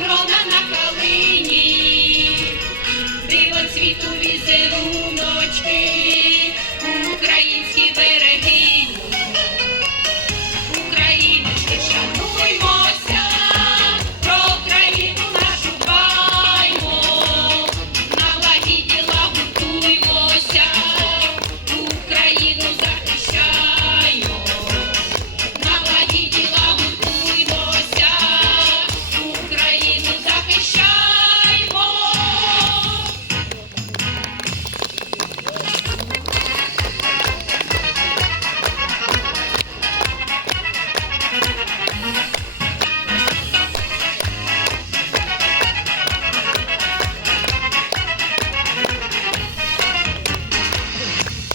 грона на калині, диво цвіту візеру.